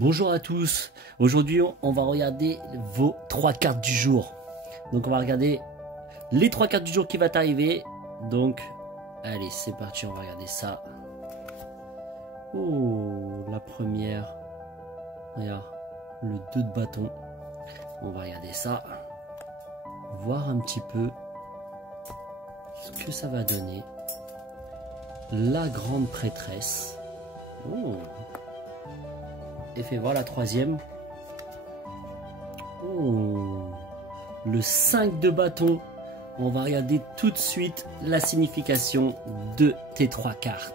Bonjour à tous, aujourd'hui on va regarder vos 3 cartes du jour. Donc on va regarder les 3 cartes du jour qui va t'arriver. Donc allez c'est parti, on va regarder ça. Oh, la première, regarde, le 2 de bâton. On va regarder ça, voir un petit peu ce que ça va donner. La grande prêtresse. Oh. Et fait voir la troisième. Oh, le 5 de bâton. On va regarder tout de suite la signification de tes 3 cartes.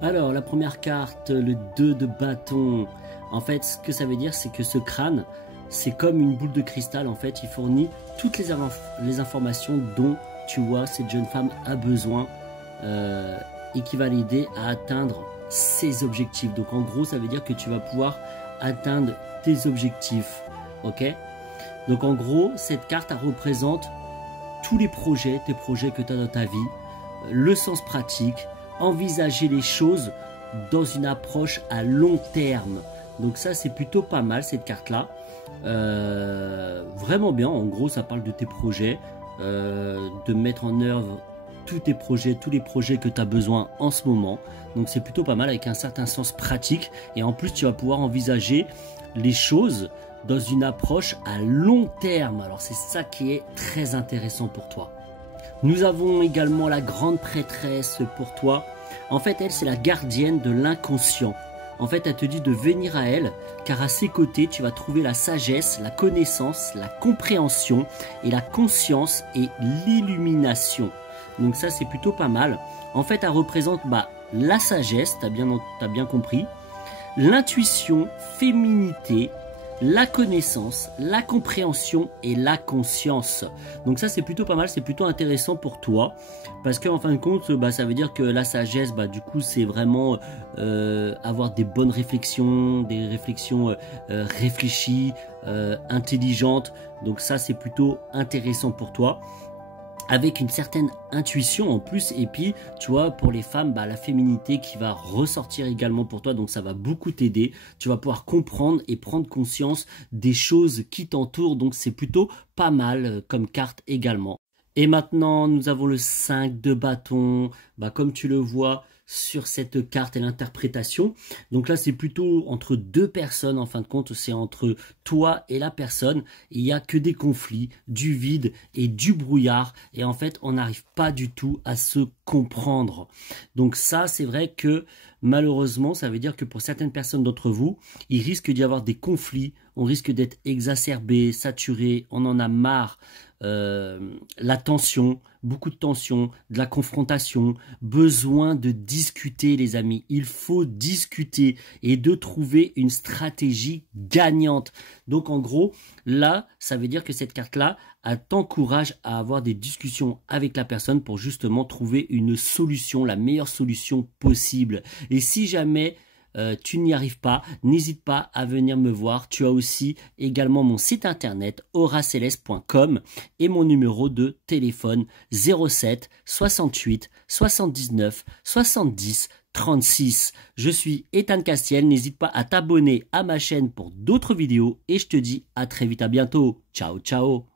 Alors la première carte, le 2 de bâton. En fait ce que ça veut dire c'est que ce crâne, c'est comme une boule de cristal. En fait il fournit toutes les informations dont tu vois cette jeune femme a besoin et qui va l'aider à atteindre ses objectifs. Donc en gros ça veut dire que tu vas pouvoir atteindre tes objectifs, ok? Donc en gros cette carte elle représente tous les projets, tes projets que tu as dans ta vie, le sens pratique, envisager les choses dans une approche à long terme. Donc ça c'est plutôt pas mal cette carte là, vraiment bien. En gros ça parle de tes projets, de mettre en œuvre tous tes projets, tous les projets que tu as besoin en ce moment. Donc c'est plutôt pas mal avec un certain sens pratique. Et en plus tu vas pouvoir envisager les choses dans une approche à long terme. Alors c'est ça qui est très intéressant pour toi. Nous avons également la grande prêtresse pour toi. En fait elle c'est la gardienne de l'inconscient. En fait elle te dit de venir à elle car à ses côtés tu vas trouver la sagesse, la connaissance, la compréhension et la conscience et l'illumination. Donc ça c'est plutôt pas mal. En fait elle représente la sagesse, t'as bien compris, l'intuition, féminité, la connaissance, la compréhension et la conscience. Donc ça c'est plutôt pas mal, c'est plutôt intéressant pour toi. Parce qu'en fin de compte, ça veut dire que la sagesse, du coup c'est vraiment avoir des bonnes réflexions, des réflexions réfléchies, intelligentes. Donc ça c'est plutôt intéressant pour toi. Avec une certaine intuition en plus, et puis tu vois pour les femmes la féminité qui va ressortir également pour toi, donc ça va beaucoup t'aider. Tu vas pouvoir comprendre et prendre conscience des choses qui t'entourent, donc c'est plutôt pas mal comme carte également. Et maintenant nous avons le 5 de bâton, comme tu le vois sur cette carte et l'interprétation. Donc là c'est plutôt entre deux personnes, en fin de compte c'est entre toi et la personne. Il n'y a que des conflits, du vide et du brouillard, et en fait on n'arrive pas du tout à se comprendre. Donc ça c'est vrai que malheureusement ça veut dire que pour certaines personnes d'entre vous, il risque d'y avoir des conflits, on risque d'être exacerbé, saturé, on en a marre. La tension, beaucoup de tension, de la confrontation, besoin de discuter les amis, il faut discuter et de trouver une stratégie gagnante. Donc en gros là ça veut dire que cette carte là t'encourage à avoir des discussions avec la personne pour justement trouver une solution, la meilleure solution possible. Et si jamais tu n'y arrives pas, n'hésite pas à venir me voir. Tu as aussi également mon site internet auraceleste.com et mon numéro de téléphone 07 68 79 70 36. Je suis Ethan Castiel, n'hésite pas à t'abonner à ma chaîne pour d'autres vidéos et je te dis à très vite, à bientôt. Ciao ciao.